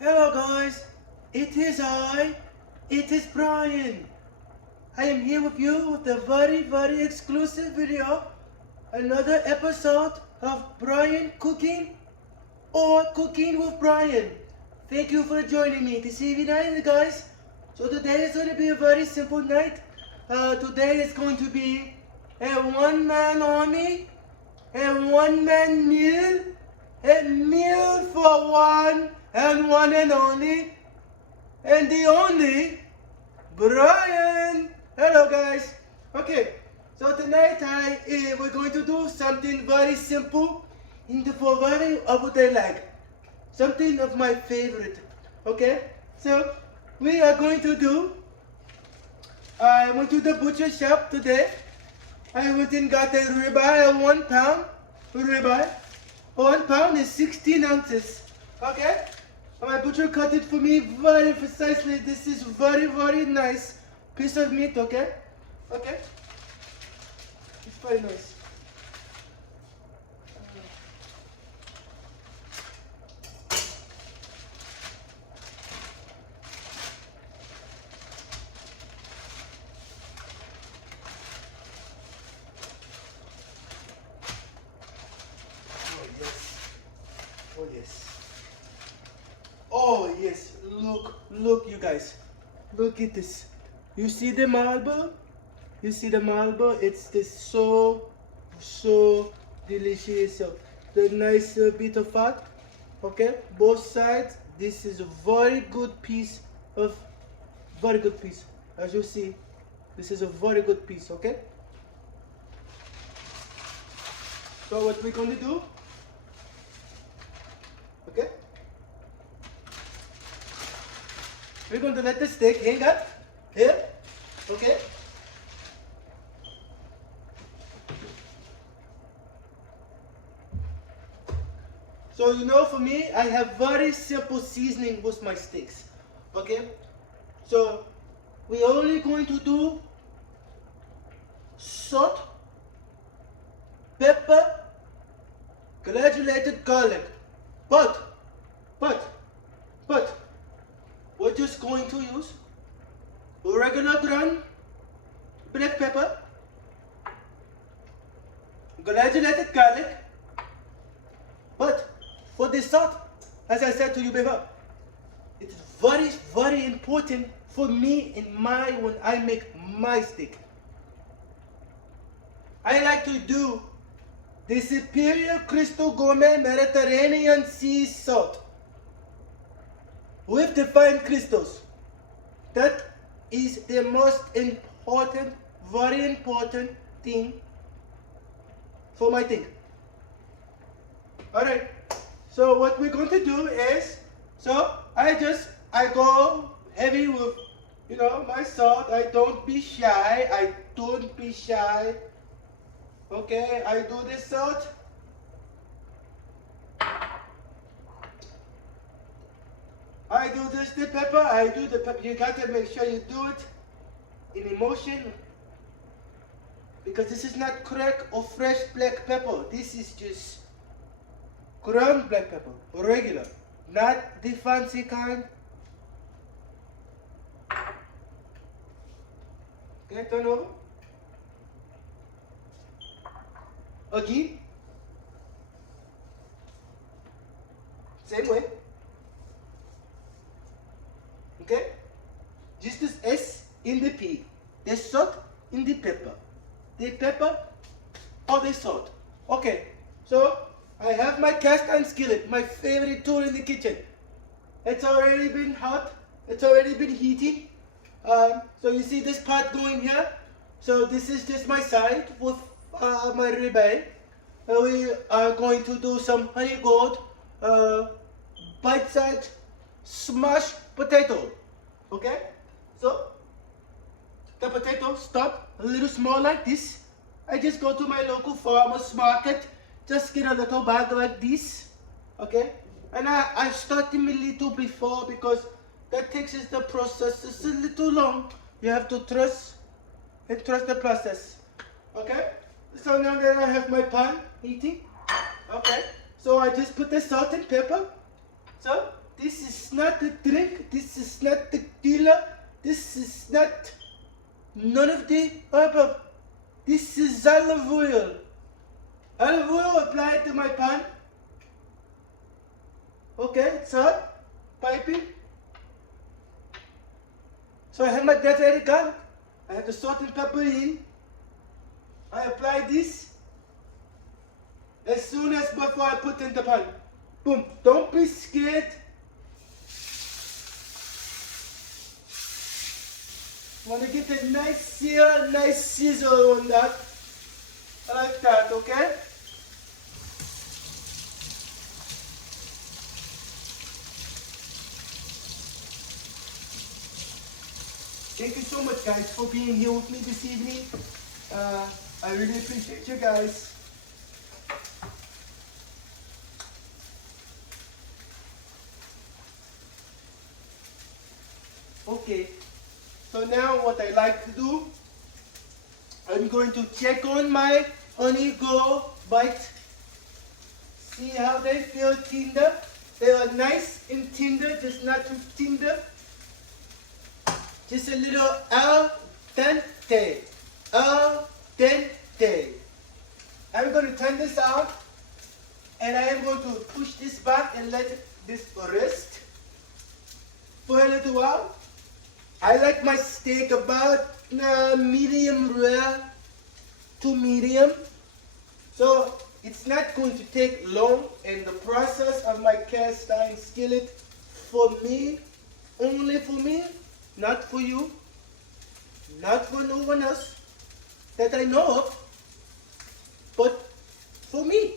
Hello guys, it is Brian. I am here with you with a very exclusive video, another episode of Brian Cooking or Cooking with Brian. Thank you for joining me this evening guys. So today is going to be a very simple night. Today is going to be a one-man army, a one-man meal, a meal for one and one and only, and the only, Brian. Hello guys. Okay, so tonight we're going to do something very simple in the variety of what I like. Something of my favorite. Okay, so we are going to do, I went to the butcher shop today. I went and got a ribeye, a 1 pound ribeye. 1 pound is 16 ounces. Okay? My butcher cut it for me very precisely. This is very nice piece of meat, okay? Okay? It's very nice. Oh yes. Oh yes. Oh yes, look you guys. Look at this. You see the marble? You see the marble? It's just so delicious. The nice bit of fat. Okay, both sides. This is a very good piece. As you see, this is a very good piece, okay? So what we're going to do, okay? We're going to let the steak hang up here, okay? So you know, for me, I have very simple seasoning with my steaks, okay? So we're only going to do salt, pepper, granulated garlic, but we're just going to use regular ground black pepper, granulated garlic, but for the salt, as I said to you before, it's very important for me when I make my steak. I like to do the Superior Crystal Gourmet Mediterranean Sea Salt with the fine crystals. That is the most important, very important thing for my thing. Alright, so what we're going to do is, so I go heavy with, my salt. I don't be shy. Okay, I do this salt. I do this, the pepper. I do the pepper. You got to make sure you do it in emotion, because this is not cracked or fresh black pepper. This is just ground black pepper, regular, not the fancy kind. Okay, turn over. Again. Same way. Okay? Just as S in the P. The salt in the pepper. The pepper or the salt. Okay, so I have my cast iron skillet, my favorite tool in the kitchen. It's already been hot. It's already been heating. So you see this pot going here. So this is just my side with my ribeye. We are going to do some honey gold bite-sized smashed potato. Okay? So the potato stop a little small like this. I just go to my local farmer's market, just get a little bag like this. Okay? And I start them a little before, because that takes the process. It's a little long. You have to trust the process. Okay? So now that I have my pan heating, okay, so I just put the salt and pepper. So This is not a drink. This is not tequila. This is not none of the above. This is olive oil. Olive oil applied to my pan. Okay, it's hot. Piping. So I have my dead garlic. I have the salt and pepper in. I apply this as soon as before I put in the pan. Boom. Don't be scared. Want to get a nice sear, nice sizzle on that. Like that, okay? Thank you so much, guys, for being here with me this evening. I really appreciate you guys. Okay, so now what I like to do, I'm going to check on my Honey Go Bite. See how they feel tender. They are nice and tender, just not too tender. Just a little al dente. Al dente. I'm going to turn this out and I am going to push this back and let this rest for a little while. I like my steak about medium rare to medium. So it's not going to take long in the process of my cast iron skillet for me, only for me. Not for you, not for no one else that I know of, but for me.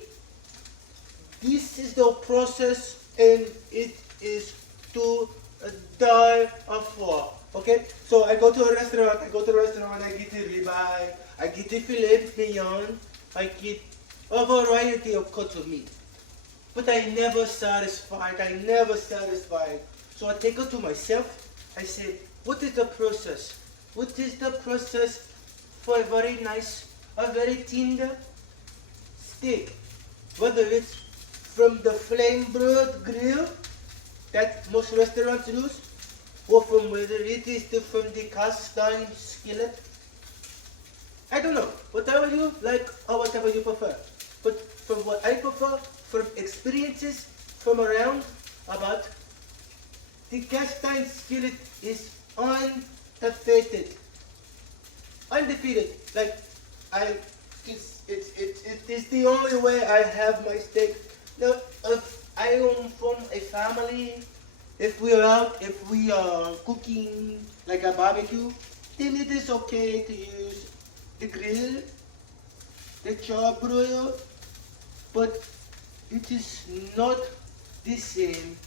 This is the process and it is to die for. Okay, so I go to a restaurant, I get a ribeye, I get a filet mignon, I get a variety of cuts of meat. But I never satisfied. So I take it to myself, I say, what is the process? What is the process for a very nice, a very tender steak? Whether it's from the flame broiled grill that most restaurants use, or from whether it is from the cast iron skillet. I don't know, whatever you like or whatever you prefer. But from what I prefer, from experiences from around about, the cast iron skillet is undefeated. Undefeated. Like, it is the only way I have my steak. Now, if I am from a family, if we are cooking like a barbecue, then it is okay to use the grill, the charbroil, but it is not the same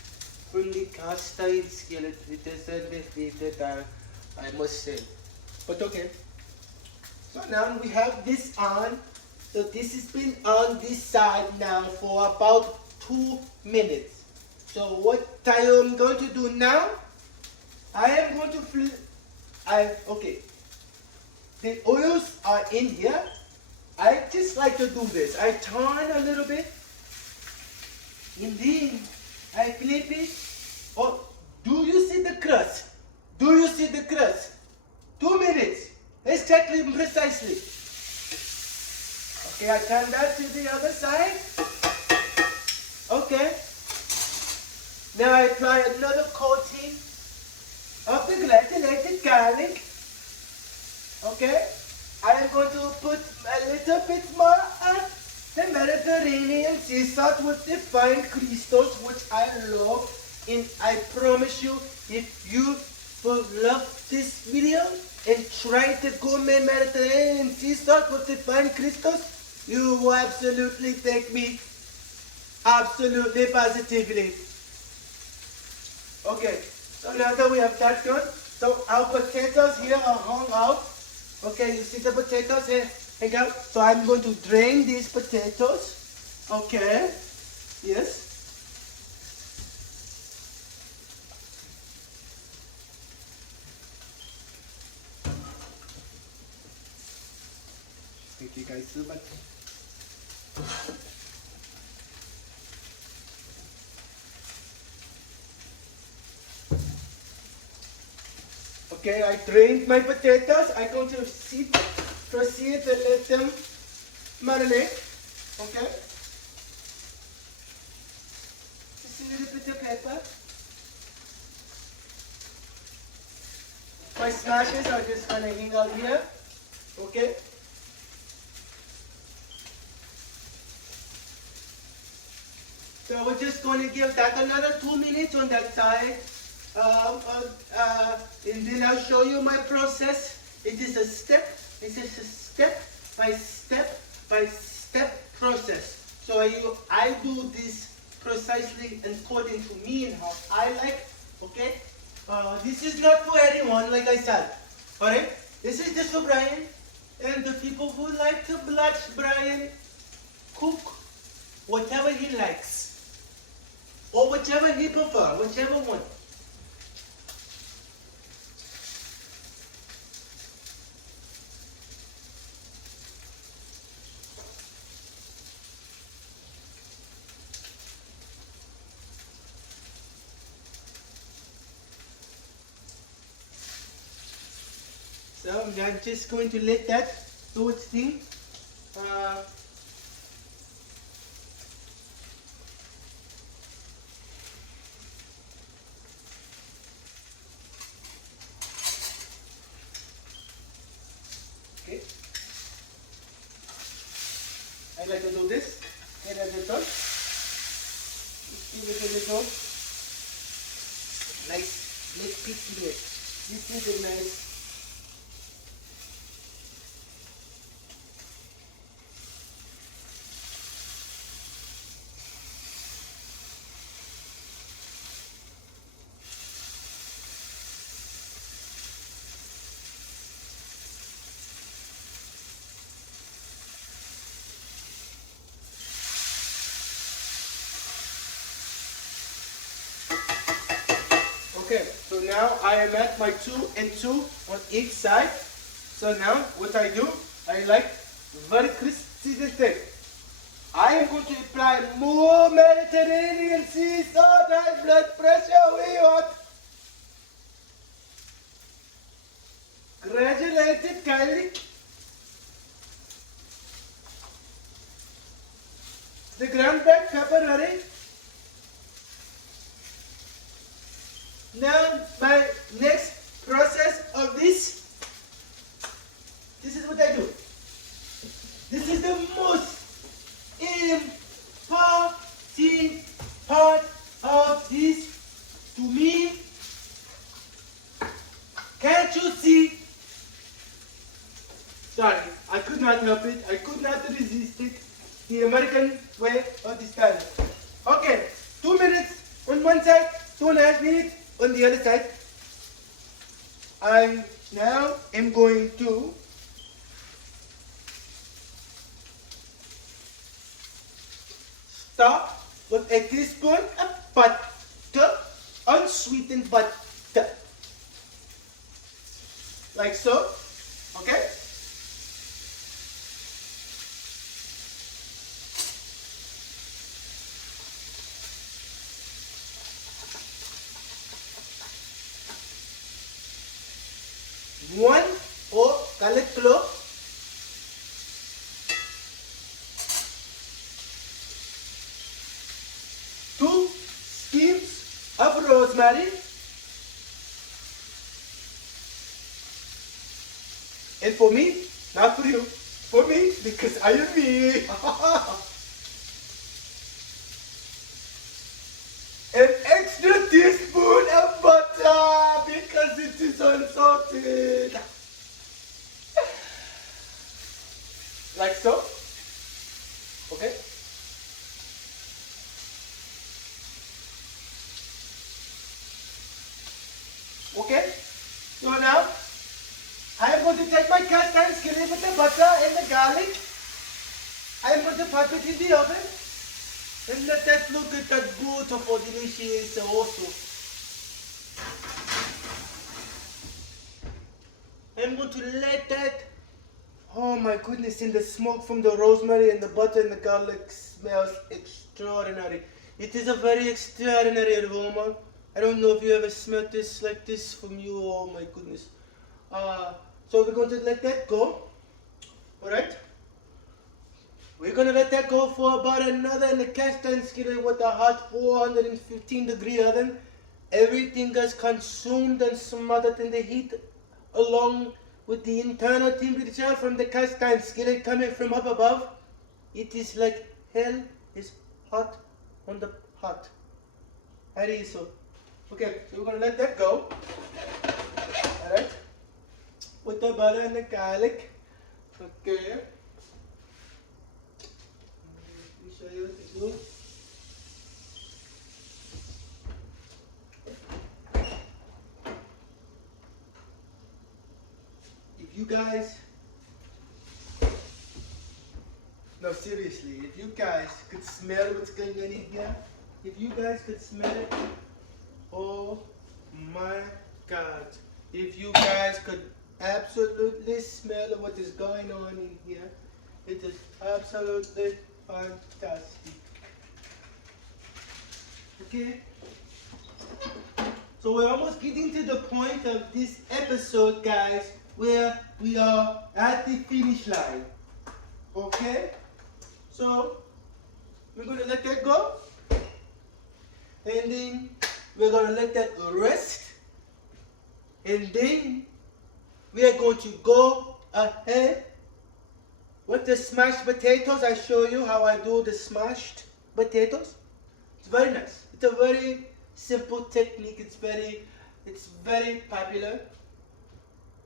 from the cast iron skillet. It is undefeated, I must say. But okay. So now we have this on. So this has been on this side now for about 2 minutes. So what I am going to do now, I am going to okay. The oils are in here. I just like to do this. I turn a little bit, and then I flip it. Oh, do you see the crust? Do you see the crust? 2 minutes. Exactly, precisely. Okay, I turn that to the other side. Okay. Now I apply another coating of the granulated garlic. Okay. I am going to put a little bit more of the Mediterranean sea salt with the fine crystals, which I love. And I promise you, if you will love this video and try the gourmet Mediterranean sea salt with the fine crystals, you will absolutely thank me. Absolutely, positively. Okay, so now that we have that done, so our potatoes here are hung out. Okay, you see the potatoes here hang out? So I'm going to drain these potatoes. Okay, yes. Thank you guys so much. Okay, I drained my potatoes. I'm going to proceed to let them marinate. Okay. Just a little bit of pepper. My smashes are just gonna hang out here. Okay. So we're just going to give that another 2 minutes on that side. And then I'll show you my process. It is a step by step process. So I do this precisely according to me and how I like. Okay. This is not for everyone, like I said. Alright? This is just for Brian and the people who like to watch Brian cook whatever he likes. Or whichever he prefers, whichever one. So I'm just going to let that do its thing. Okay. I like to do this. And as it does, just give it a little nice piece here. This is a nice. Okay, so now I am at my 2 and 2 on each side. So now what I do, I like very crispy steak. I am going to apply more Mediterranean sea salt, high blood pressure, way hot. Granulated garlic. The ground black pepper ready. Now my next process of this is what I do. This is the most important part of this to me. Can't you see? Sorry, I could not help it. I could not resist it. The American way of this time. Okay, 2 minutes on one side, 2.5 minutes on the other side. I now am going to start with a teaspoon of butter, unsweetened butter. Like so, okay? One or garlic clove, 2 skeins of rosemary, and for me, not for you, for me, because I am me. An extra teaspoon of butter because it is unsalted. Like so. Okay. Okay. So now I am going to take my cast iron skillet with the butter and the garlic. I am going to pop it in the oven. And let that look at that beautiful, delicious also. I'm going to let that, oh my goodness, and the smoke from the rosemary and the butter and the garlic smells extraordinary. It is a very extraordinary aroma. I don't know if you ever smelled this like this from you. Oh my goodness. So we're going to let that go. Alright? We're going to let that go for about another in the cast iron skillet with a hot 415-degree oven. Everything gets consumed and smothered in the heat along with the internal temperature from the cast iron skillet coming from up above. It is like hell is hot on the hot. How do you so? Okay, so we're going to let that go. Alright? With the butter and the garlic. Okay. Let me show you what to do. If you guys, no seriously, if you guys could smell what's going on in here, if you guys could smell it, oh my God. If you guys could absolutely smell what is going on in here, it is absolutely fantastic. Okay? So we're almost getting to the point of this episode, guys, where we are at the finish line. Okay? So, we're going to let that go. And then we're going to let that rest. And then we are going to go ahead with the smashed potatoes. I show you how I do the smashed potatoes. It's very nice. It's a very simple technique. It's very popular.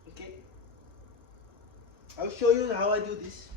Okay. I'll show you how I do this.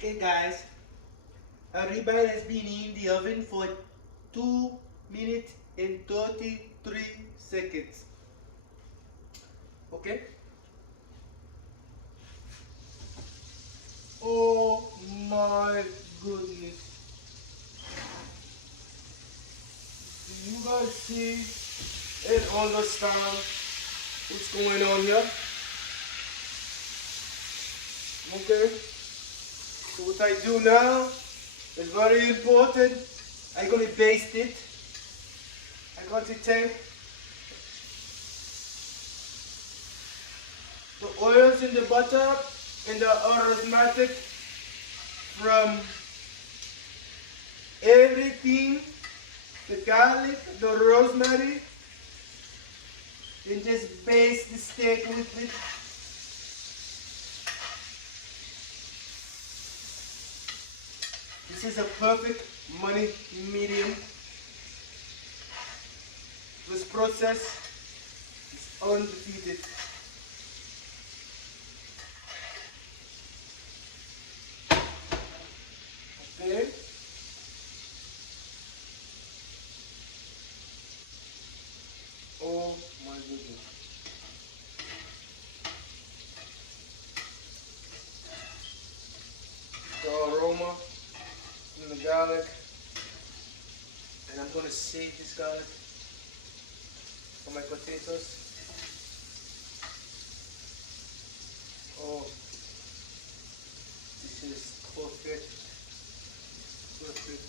Okay guys, our ribeye has been in the oven for 2 minutes and 33 seconds. Okay? Oh my goodness. Do you guys see and understand what's going on here? Okay? So what I do now is very important. I'm going to baste it. I'm going to take the oils and the butter and the aromatic from everything, the garlic, the rosemary, and just baste the steak with it. This is a perfect money medium. This process is undefeated. Okay. Oh my goodness. The aroma from the garlic. And I'm going to save this garlic for my potatoes. Oh, this is perfect. Perfect.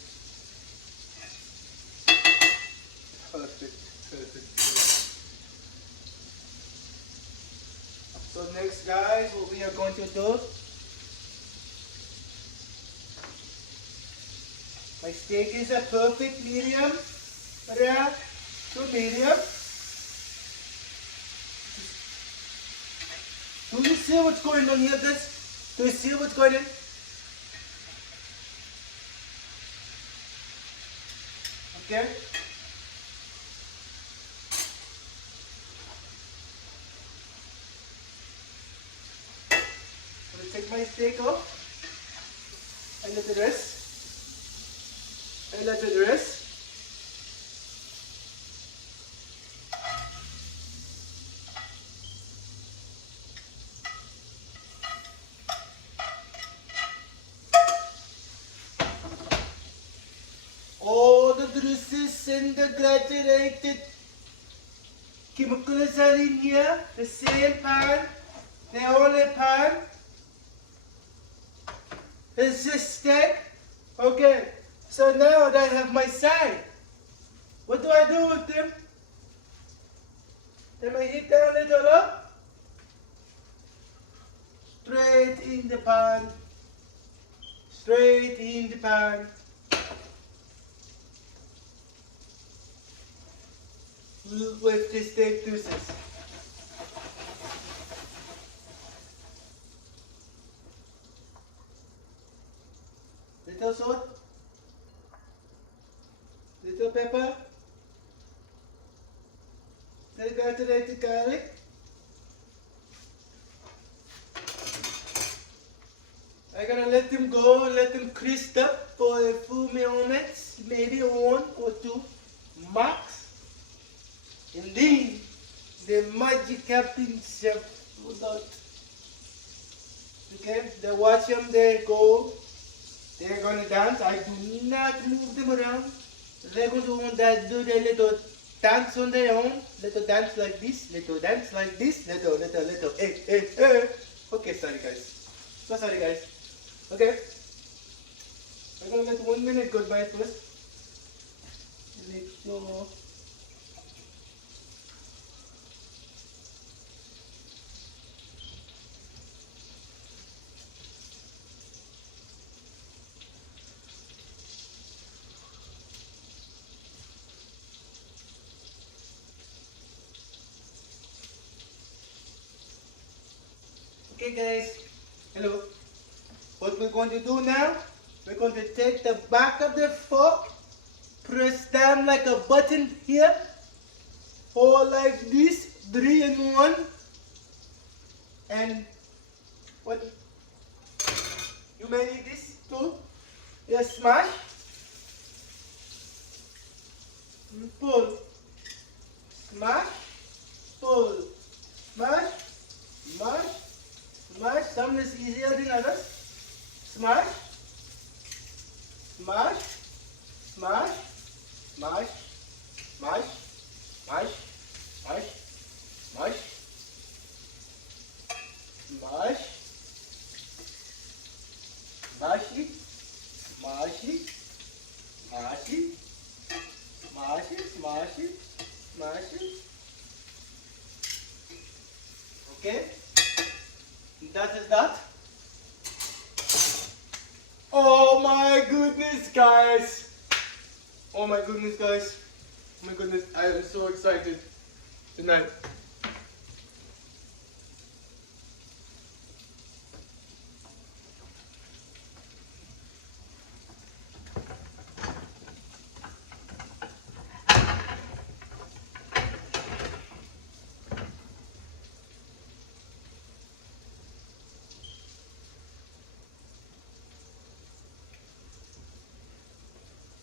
Perfect. Perfect. So next, guys, what we are going to do, my steak is a perfect medium, rare to medium. Do you see what's going on here, guys? Do you see what's going on? Okay. I'm going to take my steak off and let it rest. And let it rest. All the juices and the gratinated chemicals are in here. The same pan, the only pan. It's just steak. Okay, so now that I have my side, what do I do with them? Then I heat them a little up. Straight in the pan. Straight in the pan. With the steak juices. Little salt. Little pepper. Little gratinated garlic. I'm gonna let them go, let them crisp up for a few moments, maybe 1 or 2 max. And then the magic happens. Okay, they watch them, they go, they're gonna dance. I do not move them around. They're going to do their little dance on their own. Little dance like this, little dance like this, little, hey. Okay, sorry guys. So sorry guys. Okay. We're gonna get 1 minute goodbye first. Little. Okay guys, hello. What we're going to do now, we're going to take the back of the fork, press down like a button here, or like this, 3 in 1, and what, you may need this too, just smash, pull, smash, pull, smash, smash, smash. Some is easier than others. Smash, smash, smash, smash, smash, smash, smash, smash, smash, smash it, smash it, smash it, smash it, smash it, smash it. Okay, that is that. Oh my goodness, guys! Oh my goodness, guys! Oh my goodness, I am so excited tonight.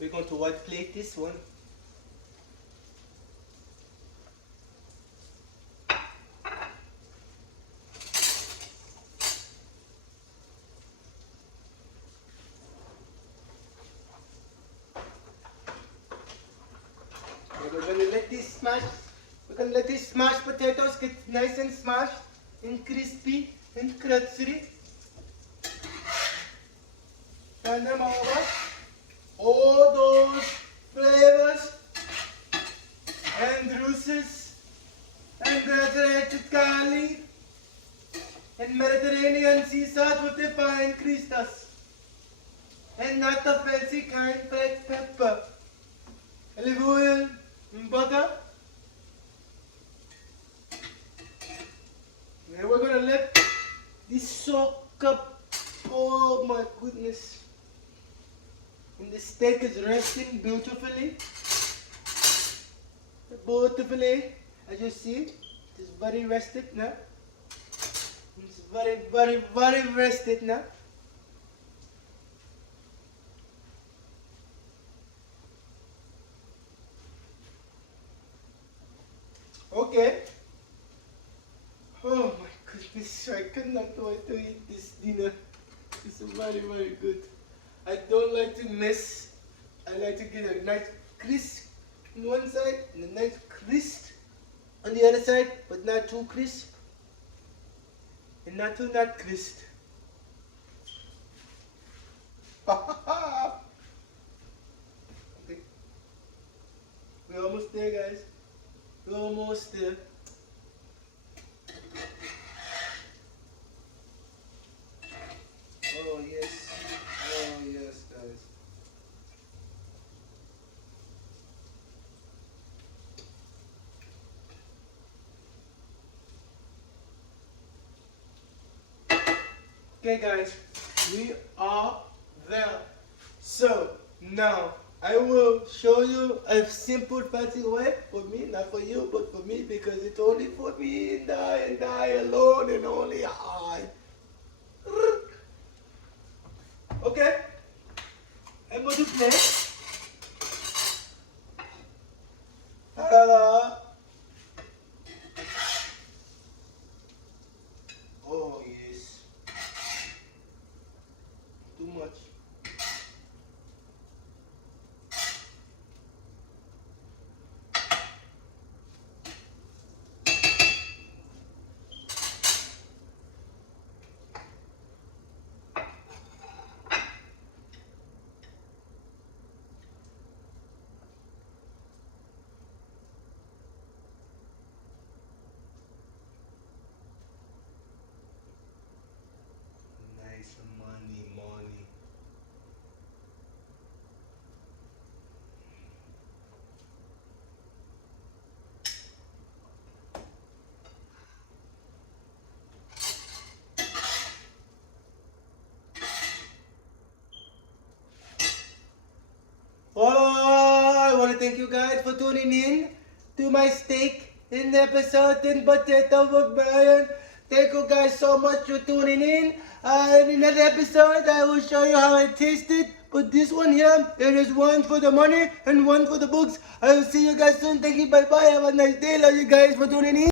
We're going to white plate this one. We're gonna let this smash. We're gonna let these smashed potatoes get nice and smashed and crispy and crunchy. Turn them over. All those flavors and juices and gratinated garlic and Mediterranean sea salt with the fine crystals and not the fancy kind black pepper, olive oil and butter. And we're gonna let this soak up. Oh my goodness. And the steak is resting beautifully. Beautifully, as you see, it is very rested now. It's very, very, very rested now. Okay. Oh my goodness, I cannot wait to eat this dinner. It's very, very good. I don't like to mess. I like to get a nice crisp on one side and a nice crisp on the other side, but not too crisp and not too not crisp. Okay. We're almost there, guys. We're almost there. Oh yes. Oh yes, guys. Okay guys, we are there. So now I will show you a simple fancy way for me, not for you, but for me, because it's only for me and I alone and only I. Okay, I'm going to play. Ta-da! Oh yes, too much. Nice money. Oh, I want to thank you guys for tuning in to my steak in episode 10 potato with Brian. Thank you guys so much for tuning in. In another episode, I will show you how it tasted. But this one here, it is one for the money and one for the books. I will see you guys soon. Thank you. Bye bye. Have a nice day. Love you guys for tuning in.